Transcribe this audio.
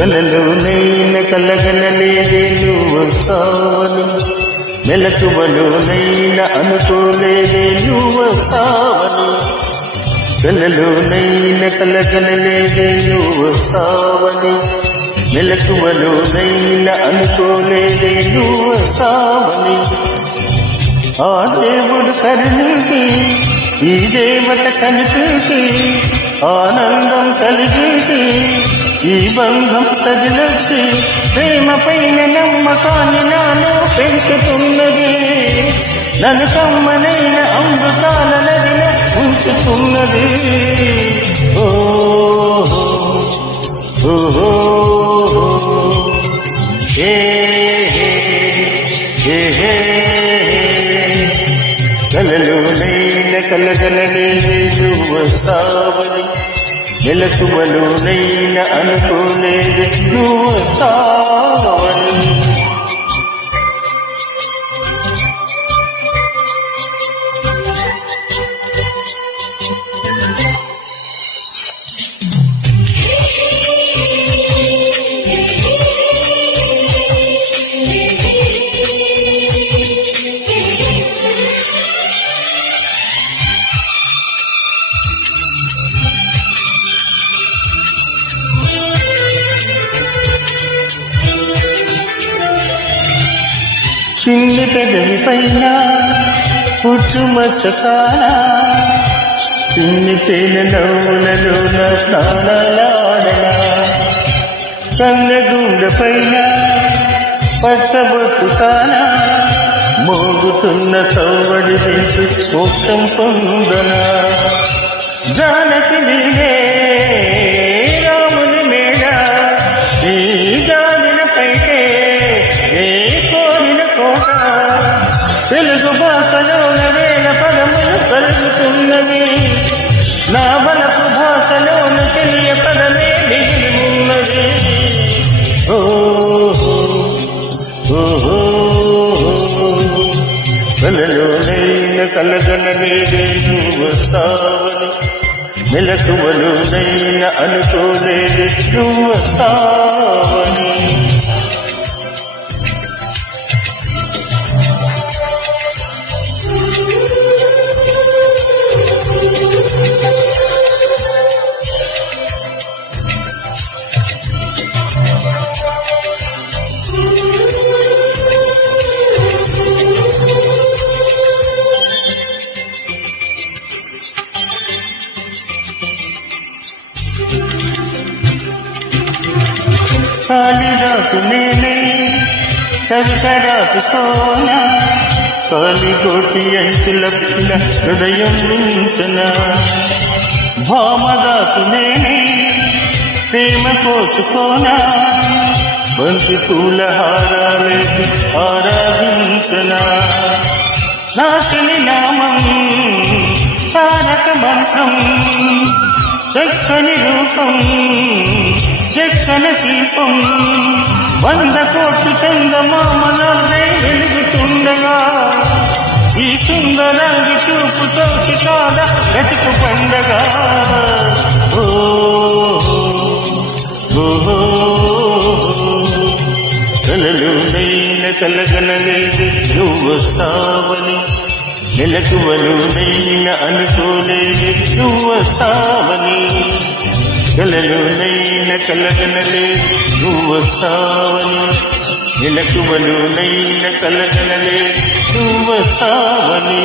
కలలోనైన కలగనలేదే నువ్వు వస్తావని, మెలకువలోనైన అనుకోలేదే నువ్వు వస్తావని. కలలోనైన కలగనలేదే నువ్వు వస్తావని, మెలకువలోనైన అనుకోలేదే నువ్వు వస్తావని. ఆ దేవుడు కరుణించి ఈ దేవత కనిపించి ఆనందం కలిగించి ఈ బంధం తగిలొచ్చి ప్రేమ పైన నమ్మకాన్ని నాలో పెంచుతున్నది. నన్ను కమ్మనైన అమృతాల నదిన ఉంచుతున్నది. ఓహో ఏ కలలోనైన కలగనలేదే నువ్వు వస్తావని, మెలకువలోనైన అనుకోలేదే నువ్వు వస్తావని. చిన్ని పెదవి పైన పుట్టు మస్తకాన, చిన్ని తేన నవ్వులలో నా ప్రాణాలాడనా. చంద్రగుండ పైన పచ్చబొట్టు కాన, మోగుతున్న సౌవడి వింటూ మోక్షం పొందనా. జానకి నీవే రాముని మేడ, ఈ జాలిన పైకే తెలుగు భాషలోన వేల పదములు కలుగుతున్నది. నా బలపు భాషలోన తెలియ పదమే మిగిలి ఉన్నది. కలలోనైన కలగనలేదే నువ్వు వస్తావని, మెలకువలోనైన అనుకోలేదే నువ్వు వస్తావని. కాళిదాసు నేనే కవిత రాసుకోనా, కాలిగోటి అంచుల పిల్ల హృదయం నింతనా. భామదాసు నేనే ప్రేమ కోసుకోనా, బంతి పూల హారాలేసి ఆరాధించనా. నాశని నామం తారక మంత్రం, చక్కని రూపం చెక్కన శిల్పం, 100 కోట్ల చందమామలై వెలుగుతుండగా, ఈ సుందరాంగి చూపు సోకి కాదా గతుకు పండగ. కలలోనైన కలగనలేదే నువ్వు వస్తావని, మెలకువలోనైన అనుకోలేదే నువ్వు వస్తావని. కలలోనైన కలగనలేదే నువ్వు వస్తావని, మెలకువలోనైన కలగనలేదే నువ్వు వస్తావని.